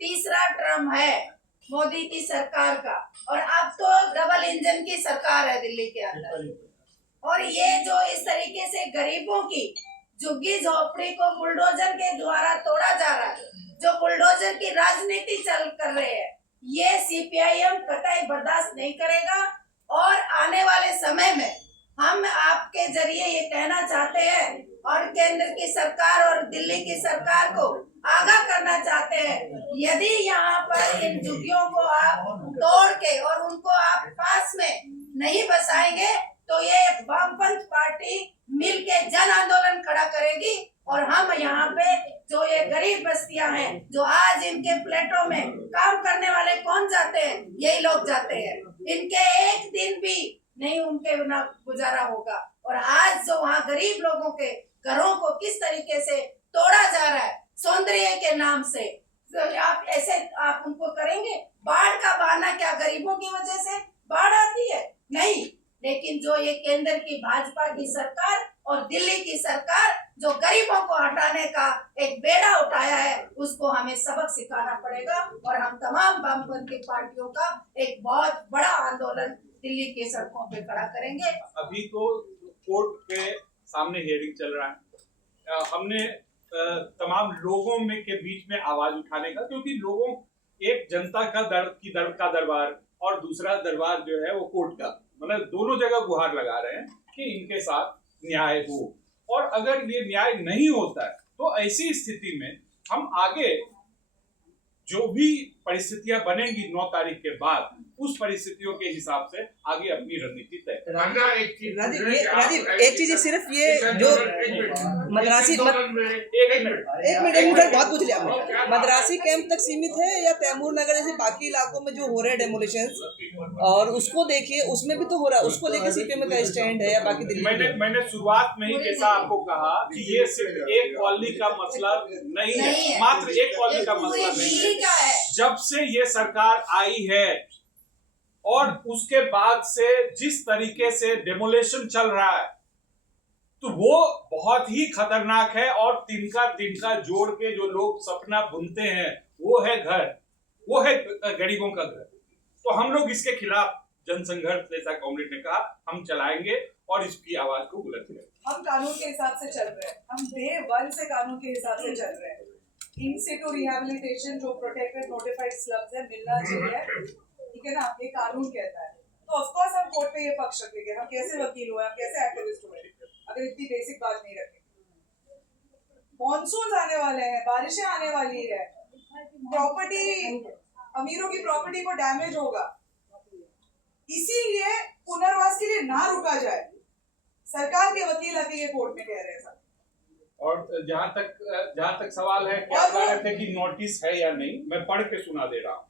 तीसरा टर्म है मोदी की सरकार का, और अब तो डबल इंजन की सरकार है दिल्ली के अंदर। और ये जो इस तरीके से गरीबों की झुग्गी झोपड़ी को बुलडोजर के द्वारा तोड़ा जा रहा है, जो बुलडोजर की राजनीति कर रहे हैं, ये सीपीआईएम कतई बर्दाश्त नहीं करेगा। और आने वाले समय में हम आपके जरिए ये कहना चाहते हैं और केंद्र की सरकार और दिल्ली की सरकार को आगाह करना चाहते हैं, यदि यहाँ पर इन झुग्गियों को आप तोड़ के और उनको आप पास में नहीं बसाएंगे तो ये वामपंथ पार्टी मिलके जन आंदोलन खड़ा करेगी। और हम यहाँ पे जो ये गरीब बस्तियां हैं, जो आज इनके प्लेटों में काम करने वाले कौन जाते हैं, यही लोग जाते हैं, इनके एक दिन भी नहीं उनके बिना गुजारा होगा। और आज जो वहाँ गरीब लोगों के घरों को किस तरीके से तोड़ा जा रहा है सौंदर्य के नाम से, तो आप ऐसे आप उनको करेंगे? बाढ़ का बहाना क्या गरीबों की वजह से बाढ़ आती है? नहीं, लेकिन जो ये केंद्र की भाजपा की सरकार और दिल्ली की सरकार जो गरीबों को हटाने का एक बेड़ा उठाया है, उसको हमें सबक सिखाना पड़ेगा। और हम तमाम वामपंथी पार्टियों का एक बहुत बड़ा आंदोलन दिल्ली के सड़कों पे खड़ा करेंगे। अभी तो कोर्ट के सामने हियरिंग चल रहा है, हमने तमाम लोगों में के बीच में आवाज उठाने का, क्योंकि लोगों एक जनता का दर्द का दरबार और दूसरा दरबार जो है वो कोर्ट का, मतलब दोनों जगह गुहार लगा रहे हैं कि इनके साथ न्याय हो। और अगर ये न्याय नहीं होता है तो ऐसी स्थिति में हम आगे जो भी परिस्थितियां बनेंगी 9 तारीख के बाद, उस परिस्थितियों के हिसाब से आगे अपनी रणनीति तय करेंगे। राजीव एक चीज सिर्फ ये जो मद्रासी एक मिनट बहुत पूछ लिया आपने, मद्रासी कैंप तक सीमित है या तैमूर नगर जैसे बाकी इलाकों में जो हो रहे हैं डेमोलिशंस, और उसको देखिए उसमें भी तो हो रहा है, उसको लेके सीपीएम का स्टैंड है या बाकी दिल्ली? मैंने शुरुआत में ही जैसा आपको कहा कि ये सिर्फ एक कॉलोनी का मसला नहीं है, मात्र एक कॉलोनी का मसला नहीं है। जब से ये सरकार आई है और उसके बाद से जिस तरीके से डेमोलेशन चल रहा है, तो वो बहुत ही खतरनाक है। और तिनका जोड़ के जो लोग सपना बुनते हैं वो है घर, वो है गरीबों का घर। तो हम लोग इसके खिलाफ जनसंघर्ष, जैसा कॉमरेड ने कहा, हम चलाएंगे और इसकी आवाज को बुलंद करेंगे। हम कानून के हिसाब से चल रहे हैं, हम डे 1 से कानून के हिसाब से चल रहे हैं। इन सिटू रिहैबिलिटेशन जो प्रोटेक्टेड नोटिफाइड स्लम्स है मिलना चाहिए, ठीक है ना, ये कानून कहता है। तो ऑफ कोर्स हम कोर्ट पे ये पक्ष रखेंगे, हम कैसे वकील हुए, हम कैसे एक्टिविस्ट हुए अगर इतनी बेसिक बात नहीं रखेंगे। मॉनसून आने वाले हैं, बारिशें आने वाली है, प्रॉपर्टी, अमीरों की प्रॉपर्टी को डैमेज होगा, इसीलिए पुनर्वास के लिए ना रुका जाए। सरकार के वकील अभी ये कोर्ट में कह रहे हैं। और जहां तक सवाल है कि आप कह रहे थे कि नोटिस है या नहीं, मैं पढ़ के सुना दे रहा हूं।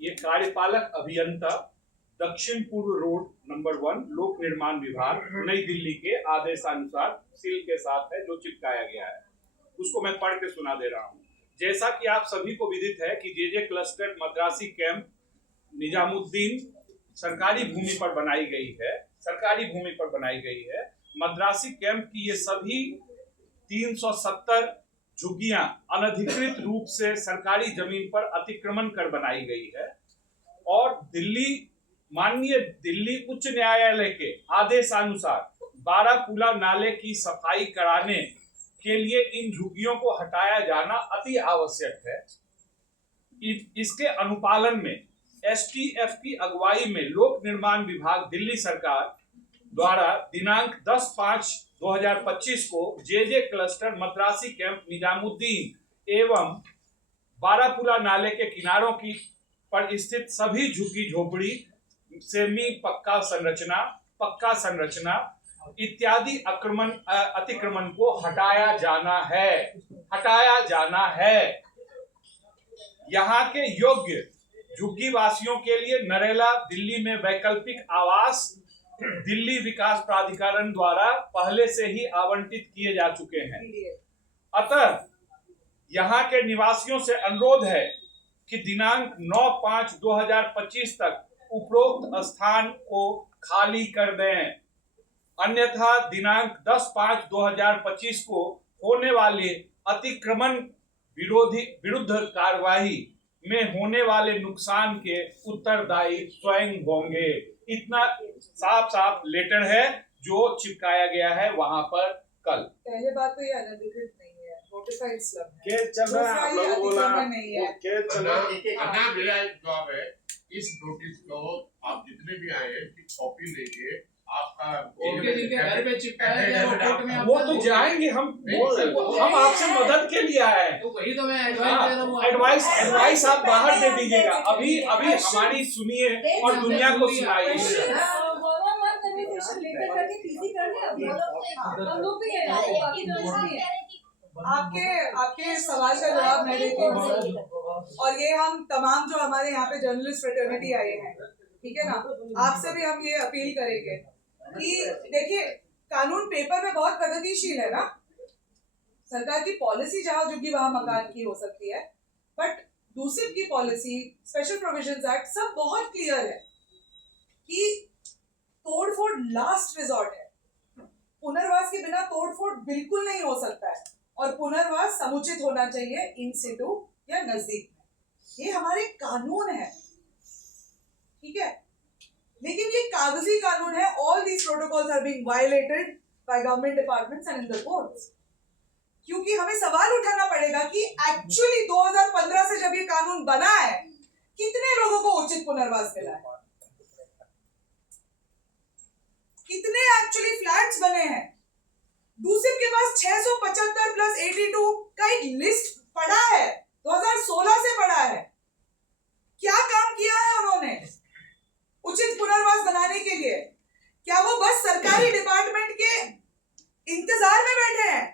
ये कार्यपालक अभियंता दक्षिण पूर्व रोड नंबर 1 लोक निर्माण विभाग नई दिल्ली के आदेशानुसार सील के साथ है जो चिपकाया गया है, उसको मैं पढ़ के सुना दे रहा हूं। जैसा कि आप सभी को विदित है कि जे क्लस्टर मद्रासी कैंप निजामुद्दीन सरकारी भूमि पर बनाई गई है। मद्रासी कैंप की ये सभी 370 झुग्गियां अनधिकृत रूप से सरकारी जमीन पर अतिक्रमण कर बनाई गई है। और माननीय दिल्ली उच्च न्यायालय के आदेशानुसार बारापुला नाले की सफाई कराने के लिए इन झुग्गियों को हटाया जाना अति आवश्यक है। इसके अनुपालन में एसटीएफ की अगुवाई में लोक निर्माण विभाग दिल्ली सरकार द्वारा दिनांक 10/5/2025 को जे क्लस्टर मद्रासी कैंप निजामुद्दीन एवं बारापुला नाले के किनारों की पर स्थित सभी झुग्गी झोपड़ी, सेमी पक्का संरचना इत्यादि अतिक्रमण को हटाया जाना है। यहाँ के योग्य झुग्गी वासियों के लिए नरेला दिल्ली में वैकल्पिक आवास दिल्ली विकास प्राधिकरण द्वारा पहले से ही आवंटित किए जा चुके हैं। अतः यहाँ के निवासियों से अनुरोध है कि दिनांक 9/5/2025 तक उपरोक्त स्थान को खाली कर दें, अन्यथा दिनांक 10/5/2025 को होने वाले अतिक्रमण विरुद्ध कार्रवाई में होने वाले नुकसान के उत्तरदायी स्वयं होंगे। इतना साफ साफ लेटर है जो चिपकाया गया है वहां पर कल। पहले बात तो ये अनधिकृत नहीं है, नोटिफाइड स्लम है। केस चल रहा है, आप लोग बोला नहीं है। केस चल रहा है। मेरा एक जॉब है, इस नोटिस को आप जितने भी आए हैं की कॉपी लेके आपका जिनके घर पे चिपकाया गया वो कोर्ट में वो तो जाएंगे, हम आपसे मदद के लिए आए हैं। तो वही तो मैं एडवाइस दे रहा हूँ। एडवाइस आप बाहर दे दीजिएगा। अभी हमारी सुनिए और दुनिया को सुनाइए। आपके सवाल का जवाब मैं देती हूँ, और ये हम तमाम जो हमारे यहाँ पे जर्नलिस्ट फ्रेटर्निटी आए हैं, ठीक है ना, आपसे भी हम ये अपील करेंगे कि देखिए कानून पेपर में बहुत प्रगतिशील है ना, सरकार की पॉलिसी जहाँ जुगी वहां मकान की हो सकती है, बट दूसरी की पॉलिसी, स्पेशल प्रोविजंस एक्ट सब बहुत क्लियर है कि तोड़फोड़ लास्ट रिजॉर्ट है। पुनर्वास के बिना तोड़फोड़ बिल्कुल नहीं हो सकता है, और पुनर्वास समुचित होना चाहिए इन सिटू या नजदीक में। ये हमारे कानून है, ठीक है, लेकिन ये कागजी कानून है। All these protocols are being violated by government departments and in the courts, क्योंकि हमें सवाल उठाना पड़ेगा कि एक्चुअली 2015 से जब ये कानून बना है कितने लोगों को उचित पुनर्वास मिला है, कितने एक्चुअली फ्लैट्स बने हैं। दूसरे के पास 675 प्लस 82 का एक लिस्ट पड़ा है, 2016 से पड़ा है। क्या काम किया है उन्होंने उचित पुनर्वास बनाने के लिए? क्या वो बस सरकारी डिपार्टमेंट के इंतजार में बैठे हैं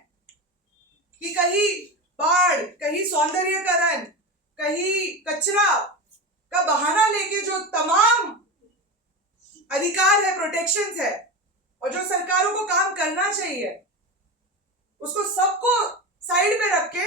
कि कहीं बाढ़, कहीं सौंदर्यीकरण, कहीं कचरा का बहाना लेके जो तमाम अधिकार है, प्रोटेक्शंस है, और जो सरकारों को काम करना चाहिए उसको सबको साइड में रख के